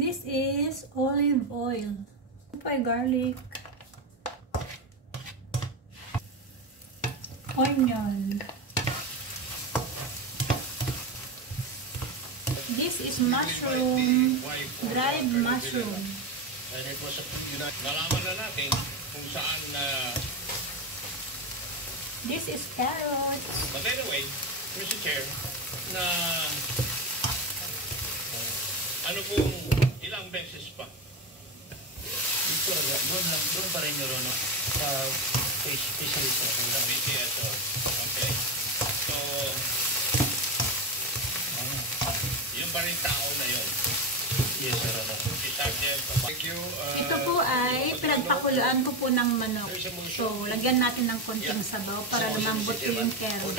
This is olive oil. Garlic. Onion. This is mushroom. Dried mushroom. And it was a nalaman na natin kung saan This is carrots. But anyway, Mr. Chair, na ano pong ilang beses pa? Doon pa rin yun, no? Sa specialist. Sa PCS. Okay. So, yung pa rin tao na yun. Yes, sir. Si Sergeant. Thank you. Ito po ay pinagpakuluan ko po ng manok. So, lagyan natin ng konting sabaw para lumambot po yung carrot.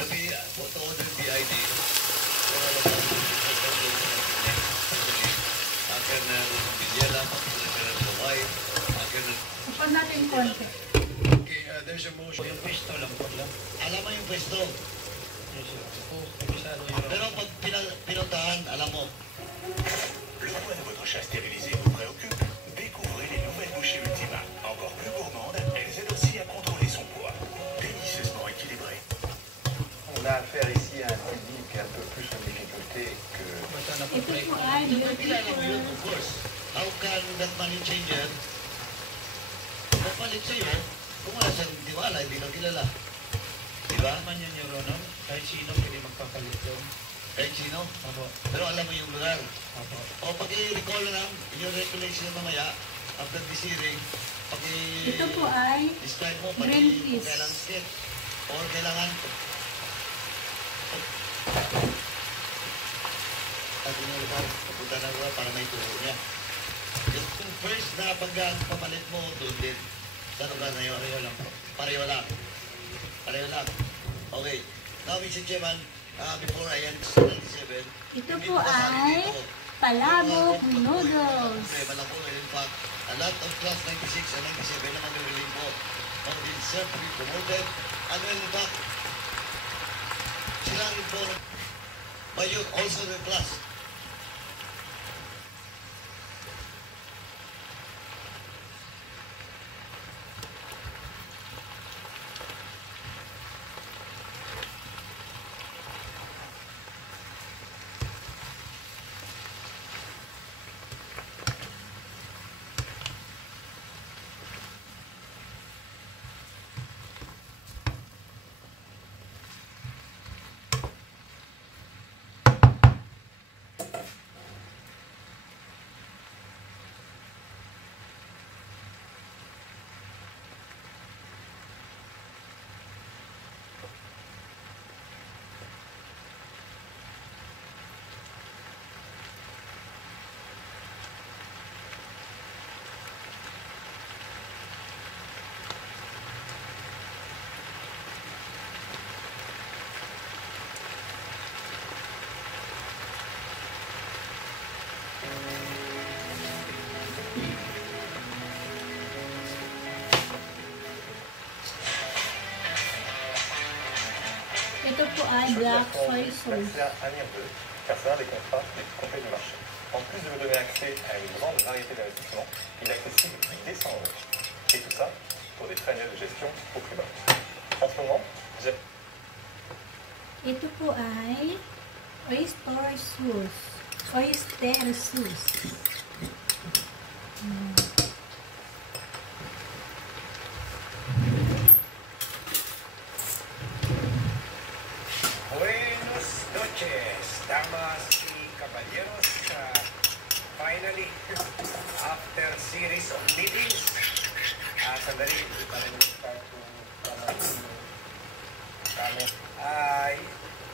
Upon natin konti. Okay, there's a motion. Yung pwesto lang po lang. Alam mo yung pwesto. Yes, sir. Pero pag pinuntahan, alam mo. Le foie de votre chat stérilisé vous préoccupe? Découvrez les nouvelles bouchées Ultima. Encore plus gourmandes, elles aident aussi à contrôler son poids. Délicieusement équilibré. On a affaire ici à un public un peu plus en difficulté que... Ito po ay Kilala mo yun, of course. How can that money changer papalit sa'yo kung wala siyang tiwala, hindi ka kilala? Diba? Naman yun, Your Honor. Kahit sino pwede magpapalit doon. Kahit sino? Apo. Pero alam mo yung lugar. Apo. O pag-i-recall lang, yung regulation na mamaya, after this hearing, Ito po ay describe mo, green peas. kailangan skip, or kailangan at yung lugar, papunta na lugar para may turo niya. Yung first na pagpapalit mo, doon din. Sa lugar na yun. Pareho lang po. Pareho lang. Pareho lang. Okay. Now, Mr. Chairman, before I end 97, Ito po ay palabok noodles. malabo, in fact, a lot of class 96 and 97 naman yung rin po have been served, promoted, and in fact, sila rin po, but you also the class. Ito po ay black soy sauce. Car c'est un des contrats les plus complets du marché. En plus de vous donner accès à une grande variété d'investissements, il est accessible dès 100 €. Et tout ça pour des frais annuels de gestion au plus bas. En ce moment, j'ai... Ito po ay oyster sauce. Oyster sauce. Buenos noches, damas y caballeros. Finally, after series of meetings, sandali,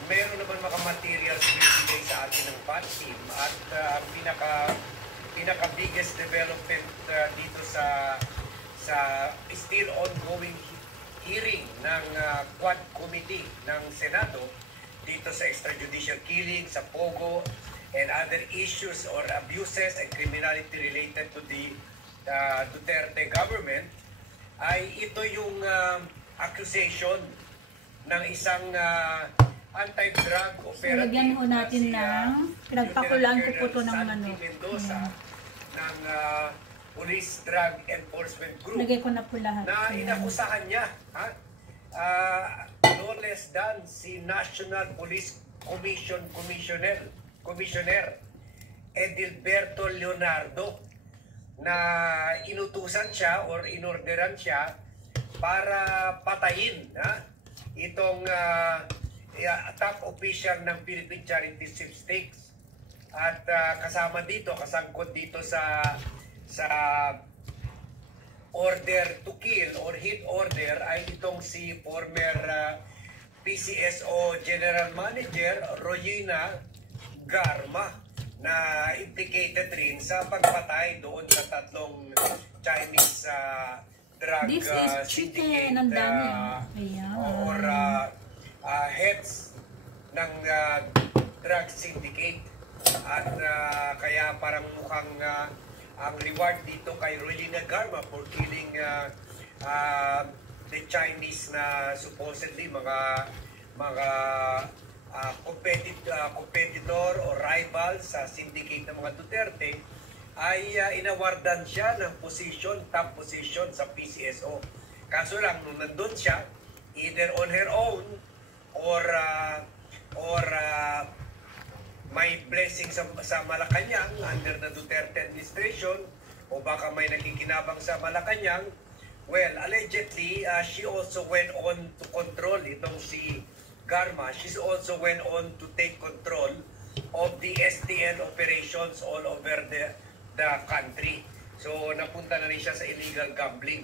meron naman mga materials binibigay sa atin ng BAT team at pinaka biggest development dito sa still ongoing hearing ng Quad Committee ng Senado dito sa extrajudicial killing, sa POGO, and other issues or abuses and criminality related to the Duterte government, ay ito yung accusation ng isang anti-drug operative. So, lagyan ho natin ng pinagpakulaan ko po ito ng manok. Mendoza, ng Police Drug Enforcement Group Lagay ko na po lahat. na Ayan. inakusahan niya. No less than si National Police Commissioner Edilberto Leonardo na inutusan siya or inorderan siya para patayin itong top official ng Philippine Charity Sweepstakes. At kasama dito, kasangkot dito sa order to kill or hit order ay itong si former PCSO General Manager Royina Garma na implicated rin sa pagpatay doon sa tatlong Chinese drug This is syndicate chicken. Ang dami. Ayan. or heads ng drug syndicate. At kaya parang mukhang ang reward dito kay Royina Garma for killing the Chinese na supposedly mga competitor o rival sa syndicate ng mga Duterte ay inawardan siya ng top position sa PCSO. Kaso lang, nung nandun siya, either on her own or may blessing sa Malacanang under the Duterte administration o baka may nakikinabang sa Malacanang. Well, allegedly, she also went on to control itong si Garma. She also went on to take control of the STL operations all over the country. So, napunta na rin siya sa illegal gambling.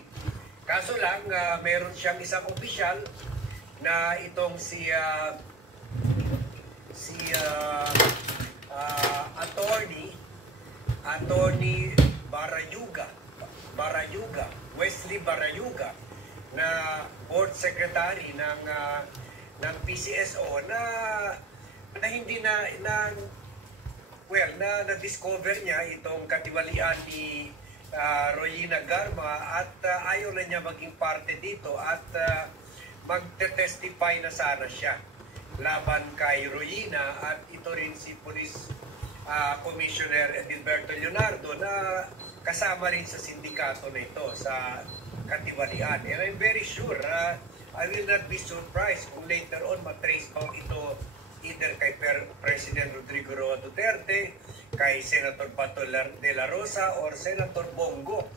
Kaso lang, meron siyang isang opisyal na itong si Attorney Barayuga, Wesley Barayuga, na board secretary ng PCSO na hindi na discover niya itong katiwalian ni Royina Garma at ayaw na niya maging parte dito at magte-testify na sana siya laban kay Royina at ito rin si Police Commissioner Edilberto Leonardo na kasama rin sa sindikato na ito sa katiwalian. And I'm very sure, I will not be surprised kung later on matrace pa ito either kay President Rodrigo Roa Duterte, kay Senator Bato de la Rosa, or Senator Bongo.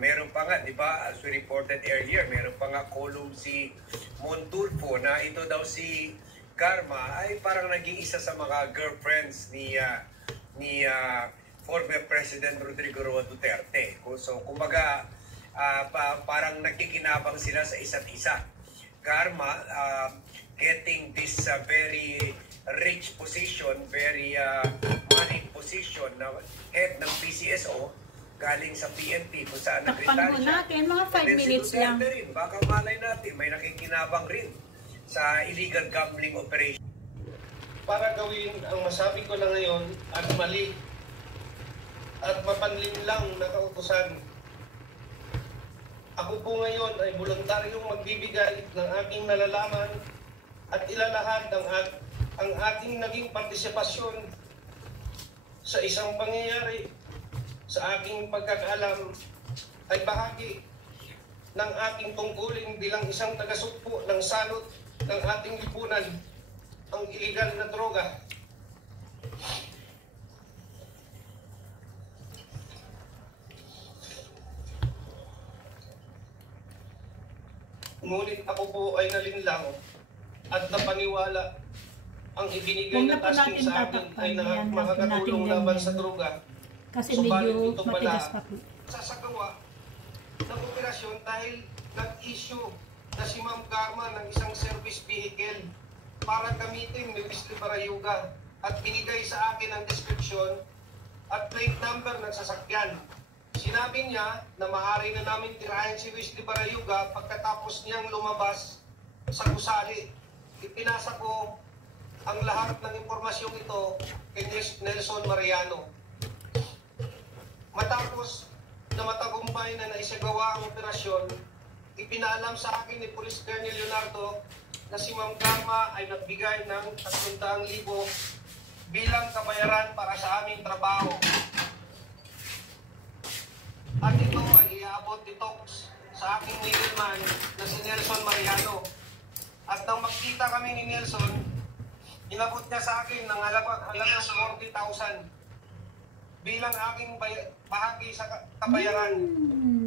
Meron pa nga, di ba, as we reported earlier, meron pa nga column si Montulfo na ito daw si Garma ay parang naging isa sa mga girlfriends ni former President Rodrigo Roa Duterte. So, kumbaga, parang nagkikinabang sila sa isa't isa. Garma, getting this very rich position, very money position na head ng PCSO, galing sa PNP kung saan nag-retire siya. natin, mga 5 minutes si lang. Rin, baka malay natin, may nakikinabang rin sa illegal gambling operation. Para gawin ang masabi ko na ngayon at mali at mapanlin lang na kautusan. Ako po ngayon ay voluntaryong magbibigay ng aking nalalaman at ilalahad ang aking naging partisipasyon sa isang pangyayari sa aking pagkakaalam ay bahagi ng aking tungkulin bilang isang tagasugpo ng salot ng ating lipunan, ang iligal na droga. Ngunit ako po ay nalinlang at napaniwala ang ibinigay na tasking sa akin ay makakatulong laban sa droga. Kasi medyo ito matigas pala pa po. sasagawa ng operasyon dahil nag-issue na si Ma'am Garma ng isang service vehicle para gamitin ni Wesley Barayuga at binigay sa akin ang description at plate number ng sasakyan. Sinabi niya na maaari na namin tirahin si Wesley Barayuga pagkatapos niyang lumabas sa gusali. Ipinasa ko ang lahat ng impormasyong ito kay Nelson Mariano. Matapos na matagumpay na naisagawa ang operasyon, ipinaalam sa akin ni Police Colonel Leonardo na si Ma'am Garma ay nagbigay ng 300,000 bilang kabayaran para sa aming trabaho. detox sa aking middleman na si Nelson Mariano. At nang magkita kami ni Nelson, inabot niya sa akin ng halagang 40,000 bilang aking bahagi sa kabayaran.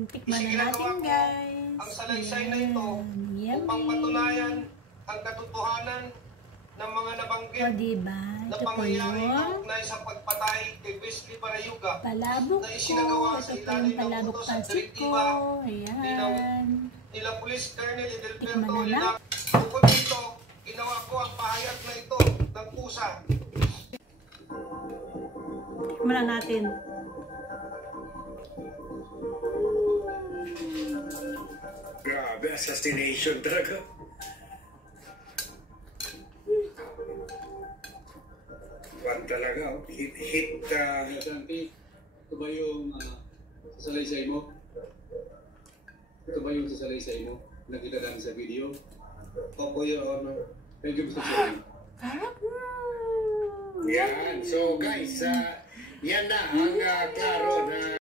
Tikman na natin, guys. Ang salaysay na ito Yummy. upang patunayan ang katotohanan ng mga nabanggit O, diba? na Ito po pangyayari yung kaugnay sa pagpatay kay Wesley Barayuga palabok na ko. isinagawa Ito sa po yung ilalim ng palabok utos at pansit ko. direktiba Ayan. nila Police Colonel Edelberto Tikman na Lina. lang. Bukod dito, ginawa ko ang pahayag na ito ng pusa. Tikman na natin. Grabe, assassination talaga. Kwan talaga, oh. Hit. Santi, ito ba yung sasalaysay mo? Ito ba yung sasalaysay mo? Nakita namin sa video? Opo, Your Honor. Thank you, Mr. Chairman. Yan. So guys, yan na ang klaro na